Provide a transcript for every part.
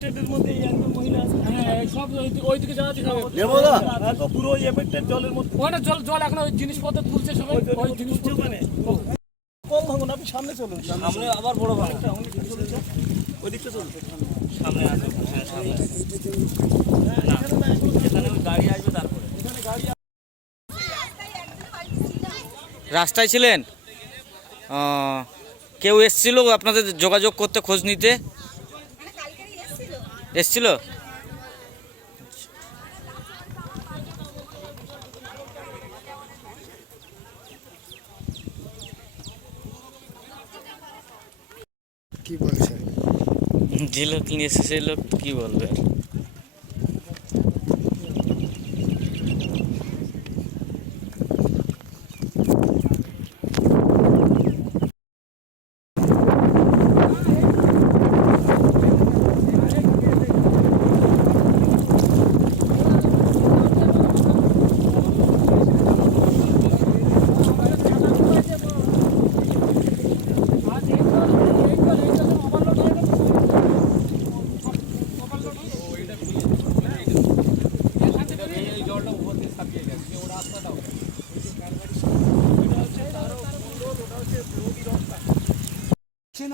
মধ্যে একজন মহিলা আছে, হ্যাঁ সব ওইদিকে যাওয়া তো পুরো এফেক্টেড জলের মধ্যে ওখানে জল এখন ওই জিনিসপত্র তুলছে সবাই ওই জিনিসপত্র মানে কম ভাঙুন, আপনি সামনে চলুন, সামনে আবার বড় ভাঙটা ওইদিকটা চলুন, সামনে আসে, হ্যাঁ সামনে এখানে গাড়ি আসবে, তারপরে এখানে গাড়ি রাস্তায় ছিলেন, কেউ এসছিল আপনাদের যোগাযোগ করতে, খোঁজ নিতে এসছিল? কি বলছে যে লোক নিয়ে এসে সেই লোক কি বলবে?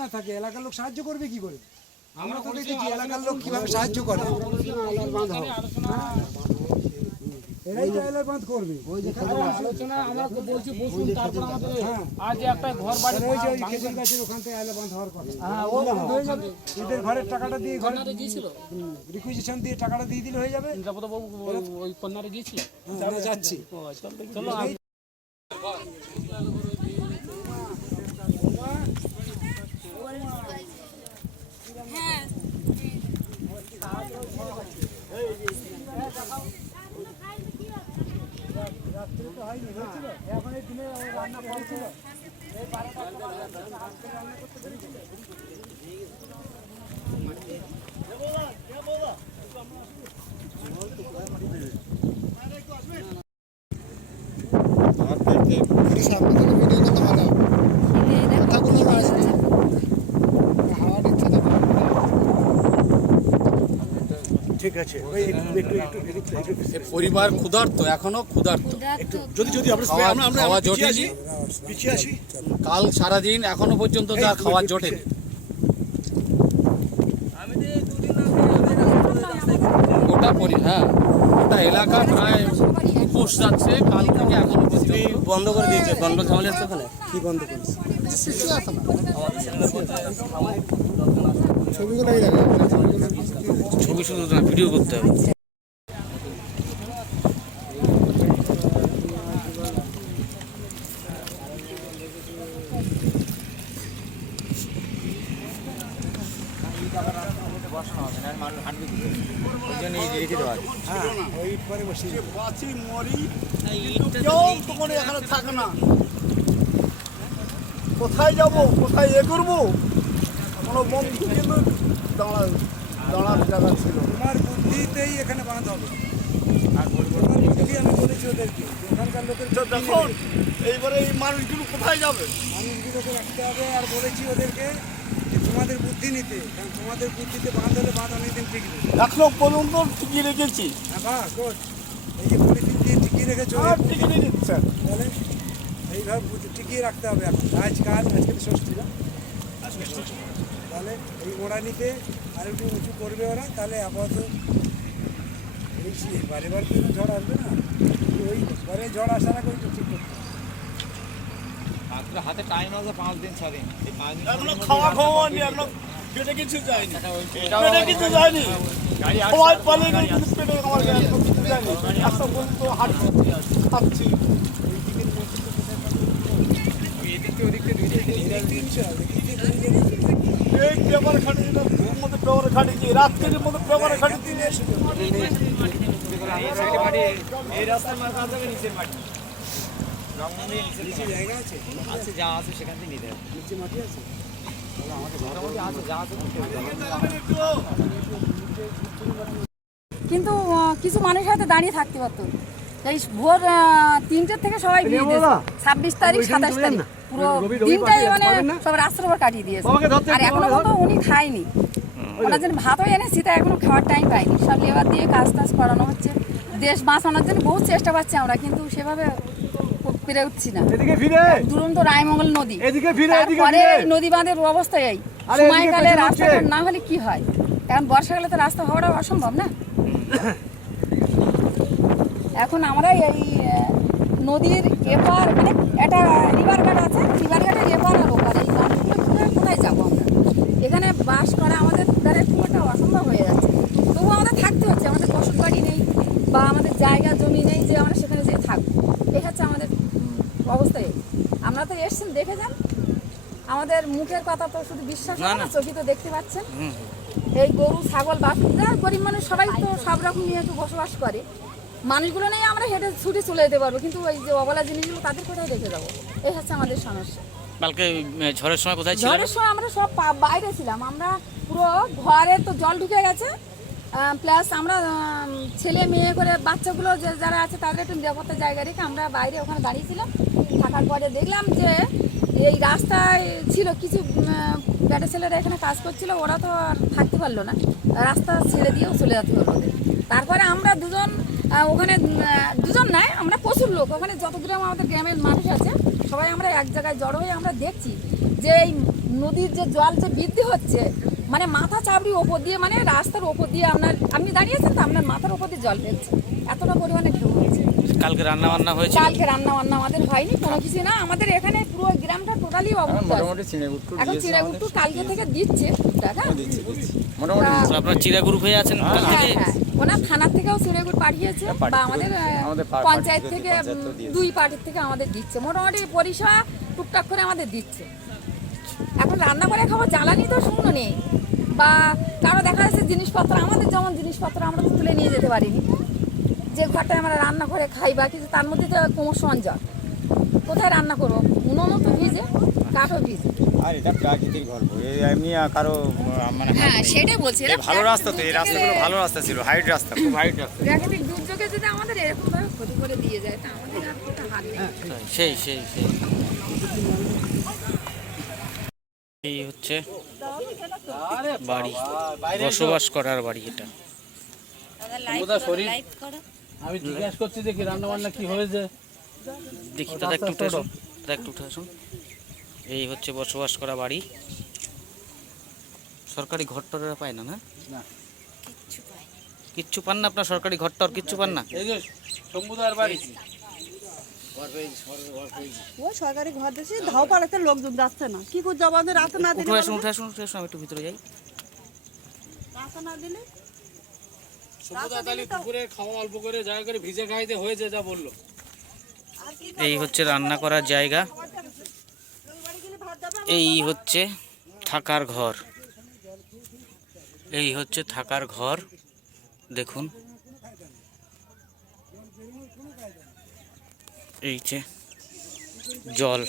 না থাকে এলাকার লোক সাহায্য করবে কি করে? আমরা তো দেখেছি এলাকার লোক কিভাবে সাহায্য করে। এরাই তো এলাকার বাঁধ করবে। আলোচনা আমরা বলছি বসুন, তারপর আমাদের আজ একটা ঘর বাড়ি ওই যে খেজুর গাছের ওখান থেকে এলাকা বাঁধ হওয়ার কথা। হ্যাঁ ও হয়ে যাবে, এদের ঘরের টাকাটা দিয়ে ঘরে গিয়েছিল, রিকুইজিশন দিয়ে টাকাটা দিয়ে দিলে হয়ে যাবে। নিরাপদ বাবু ওই কন্যারে গিয়েছিল, আমরা যাচ্ছি। চলো রাত্রে তো হয়নি না, এখন এই দিনে রান্না করছিল, এই 12টা আজকে রান্না করতে পেরেছিল। ঠিক আছে, পরিবার ক্ষুধার্ত, এখনো ক্ষুধার্ত। যদি আমরা খাওয়া জোটেনি, পিছিয়ে আসি, কাল সারাদিন এখনো পর্যন্ত তার খাওয়া জোটেনি। গোটা এলাকা প্রায় উপোস যাচ্ছে কাল থেকে এখনো পর্যন্ত। বন্ধ করে দিয়েছে, গন্ডল ঝামেলা হচ্ছে ওখানে। কি বন্ধ করেছে? ছবিগুলো এই দেখো, ছবি শুধু না, ভিডিও করতে হবে। বাঁচি মরি কেউ তখন এখানে থাকে না, কোথায় যাব, কোথায় করবো, কোনো বন্ধু কিন্তু দাঁড়ার জায়গা ছিল। তোমার বুদ্ধিতেই এখানে বাঁধ হবে, আর তোমার বুদ্ধি আমি বলেছি ওদেরকে, ওখানকার লোকের দেখুন এইবারে এই মানুষগুলো কোথায় যাবে, মানুষগুলোকে রাখতে হবে। আর বলেছি ওদেরকে যে তোমাদের বুদ্ধি নিতে, কারণ তোমাদের বুদ্ধিতে বাঁধ হলে বাঁধ অনেকদিন টিকবে। এখনো পর্যন্ত টিকিয়ে রেখেছি, হ্যাঁ বাহ গুড, এই যে পলিথিন দিয়ে টিকিয়ে রেখেছো, আর টিকিয়ে দিচ্ছেন, তাহলে এইভাবে টিকিয়ে রাখতে হবে। এখন আজকে তো ষষ্ঠী না, তাহলে এই মোড়া নিতে আর একটু উঁচু করবে ওরা, তাহলে আপাতত এই বারে বার কিন্তু ঝড় আসবে না, ওই পরে ঝড় আসার আগে ওইটা ঠিক করতে হবে। হাতে টাইম আছে 5 দিন 6 দিন, এখনো খাওয়া নি, এখনো পেটে কিছু যায়নি, পেটে কিছু যায়নি, সবাই পালিয়ে গেল কিন্তু পেটে আমার কিছু যায়নি, একটা পর্যন্ত হাঁটছি খাচ্ছি। এই পেপার খাটিয়ে মধ্যে পেপার খাটিয়েছি, রাত্রির মধ্যে পেপার খাটিয়ে এই রাস্তার মাঝে আছে নিচের মাটি, নিচে জায়গা আছে, আছে যা আছে সেখান থেকে নিতে হবে। নিচে মাটি আছে, কিন্তু কিছু মানুষ হয়তো দাঁড়িয়ে থাকতে পারতো। এই ভোর 3টে থেকে সবাই ভিড় দিয়েছে, 26 তারিখ 27 তারিখ পুরো দিনটাই মানে সব রাস্তার উপর কাটিয়ে দিয়েছে, আর এখনো পর্যন্ত উনি খায়নি। ওনার জন্য ভাতও এনেছি, তা এখনো খাওয়ার টাইম পাইনি। সব লেবার দিয়ে কাজ টাজ করানো হচ্ছে, দেশ বাঁচানোর জন্য বহু চেষ্টা পাচ্ছি আমরা, কিন্তু সেভাবে পেরে উঠছি না। দুরন্ত রায়মঙ্গল নদী, তারপরে এই নদী বাঁধের অবস্থা এই সময়কালে রাস্তাটা না হলে কি হয়, কারণ বর্ষাকালে তো রাস্তা হওয়াটা অসম্ভব না। এখন আমরা এই নদীর এপার, মানে একটা রিভার ঘাট আছে, রিভার ঘাটের এপার আর ওপার, এই মানুষগুলো কোথায় যাবো আমরা? এখানে বাস করা আমাদের দ্বারা খুব একটা অসম্ভব হয়ে যাচ্ছে। তবুও আমাদের থাকতে হচ্ছে, আমাদের বসত বাড়ি নেই বা আমাদের জায়গা জমি নেই যে আমরা সেখানে যেয়ে থাকবো। এই হচ্ছে আমাদের অবস্থায়। আমরা তো এসছেন, দেখে যান, আমাদের মুখের কথা তো শুধু বিশ্বাস হয় না, চোখে তো দেখতে পাচ্ছেন। এই গরু ছাগল বাছুররা, গরিব মানুষ সবাই তো সব রকম নিয়ে একটু বসবাস করে। মানুষগুলো নিয়ে আমরা হেঁটে ছুটে চলে যেতে পারবো, কিন্তু ওই যে অবলা জিনিসগুলো তাদের কোথায় রেখে যাবো? এই হচ্ছে আমাদের সমস্যা। কালকে ঝড়ের সময় কোথায় ছিলেন? ঝড়ের সময় আমরা সব বাইরে ছিলাম, আমরা পুরো ঘরে তো জল ঢুকে গেছে, প্লাস আমরা ছেলে মেয়ে করে বাচ্চাগুলো যারা আছে তাদের একটু নিরাপত্তার জায়গা রেখে আমরা বাইরে ওখানে দাঁড়িয়েছিলাম। থাকার পরে দেখলাম যে এই রাস্তায় ছিল কিছু বেটা ছেলেরা এখানে কাজ করছিল, ওরা তো আর থাকতে পারলো না, রাস্তা ছেড়ে দিয়েও চলে যেতে হলো ওদের। তারপরে আমরা দুজন ওখানে, দুজন নয়, আমরা প্রচুর লোক ওখানে, যত দূরে আমাদের গ্রামের মানুষ আছে সবাই আমরা এক জায়গায় জড়ো হয়ে আমরা দেখছি যে এই নদীর যে জল যে বৃদ্ধি হচ্ছে, মানে মাথা চাপড়ি ওপর দিয়ে, মানে রাস্তার ওপর দিয়ে আপনি দাঁড়িয়েছেন তো, আপনার মাথার ওপর দিয়ে জল ফেলছে, এতটা পরিমাণে ঢেউ হয়েছে। কালকে রান্না বান্না হয়েছে? কালকে রান্না বান্না আমাদের হয়নি, কোনো কিছু না। আমাদের এখানে পুরো গ্রামটা টোটালি অবস্থা। এখন চিড়াগুট্টু কালকে থেকে দিচ্ছে টাকা। আপনার চিড়াগুড় হয়ে আছেন? হ্যাঁ, ওনার থানার থেকেও চিড়াগুড় পাঠিয়েছে, বা আমাদের পঞ্চায়েত থেকে 2 পার্টির থেকে আমাদের দিচ্ছে। মোটামুটি পরিষেবা টুকটাক করে আমাদের দিচ্ছে। এখন রান্না করে খাবো, জ্বালানি তো শূন্য নেই, বা কারো দেখা যাচ্ছে জিনিসপত্র, আমাদের যেমন জিনিসপত্র আমরা তো তুলে নিয়ে যেতে পারিনি, যে ঘরটায় আমরা রান্না করে খাই বা কিছু, তার মধ্যে তো ক্রমশ জল, কোথায় রান্না করবো? উনুনও তো ভিজে, কাঠও ভিজে। আর এটা প্রাকৃতিক গল্প, এই এমনি কারো মানে হ্যাঁ, সেটাই বলছি, ভালো রাস্তা তো, এই রাস্তাগুলো ভালো রাস্তা ছিল, হাইট রাস্তা, খুব হাইট রাস্তা। প্রাকৃতিক দুর্যোগে যদি আমাদের এরকম ভাবে ক্ষতি করে দিয়ে যায়, তা আমাদের আর কোথা হাত নেই। সেই সেই সেই এই হচ্ছে বাড়ি, বসবাস করার বাড়ি এটা। আমি জিজ্ঞাসা করছি যে কি রান্না বান্না কি হয়েছে। দেখি দাদা একটু উঠে আসুন, দাদা একটু উঠে আসুন। এই হচ্ছে বসবাস করা বাড়ি। সরকারি ঘর টরেরা পায় না? না, কিচ্ছু পান না আপনার? সরকারি ঘর টর কিচ্ছু পান না? এই যে শম্ভুদার বাড়ি, ও সরকারি ঘর দিয়েছে, ধাও পাড়াতে লোকজন যাচ্ছে না, কি করে যাবো? রাস্তা না দিলে, উঠে আসুন, উঠে আসুন, উঠে আসুন, আমি একটু ভিতরে যাই। রাস্তা না দিলে শম্ভুদা তাহলে দুপুরে খাওয়া অল্প করে জায়গা করে ভিজে খাইতে হয়েছে যা বললো। এই হচ্ছে রান্না করার জায়গা, এই হচ্ছে থাকার ঘর, এই হচ্ছে থাকার ঘর। দেখুন এই যে জল,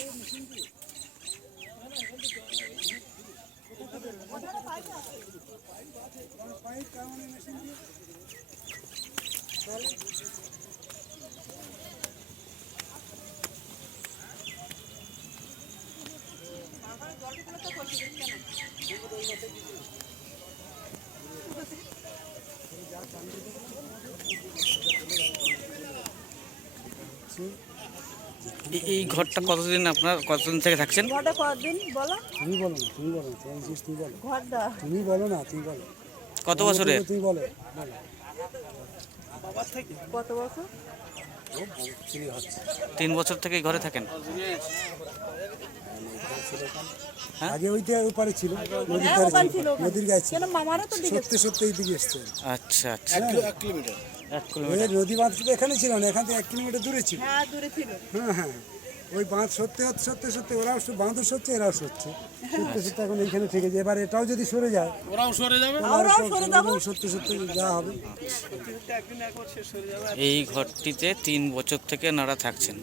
এই ঘরটা কতদিন, আপনার কতদিন থেকে থাকছেন? ঘরটা কতদিন বলো? তুমি বলো না, তুমি বলো, তুমি বলো, ঘরটা তুমি বলো না, তুমি বলো কত বছরের? তুমি বলো। কত বছর? 3 বছর থেকে এই ঘরে থাকেন? আগে ওইটা ওপারে ছিল, নদীর হ্যাঁ, ধারে ওখানে ছিল, ছিল ওখানে। নদীর গায়ে ছিল। কেন মামারা তো দেখেছে। সত্যি সত্যি এইদিকে এসছে। আচ্ছা আচ্ছা, 1 কিলোমিটার। 1 কিলোমিটার। ওই নদী বাঁধ তো এখানে ছিল না, এখান থেকে 1 কিলোমিটার দূরে ছিল। হ্যাঁ, দূরে ছিল। হ্যাঁ হ্যাঁ, ওই বাঁধ সত্যি সত্যি ওরাও বাঁধও সত্যি, এরাও সত্যি সত্যি এখন এইখানে থেকে যায়। এবার এটাও যদি সরে যায়, ওরাও সরে যাবে। আমরাও সরে যাবো। সত্যি সত্যি যা হবে। এই ঘরটিতে 3 বছর থেকে নারা থাকছেন।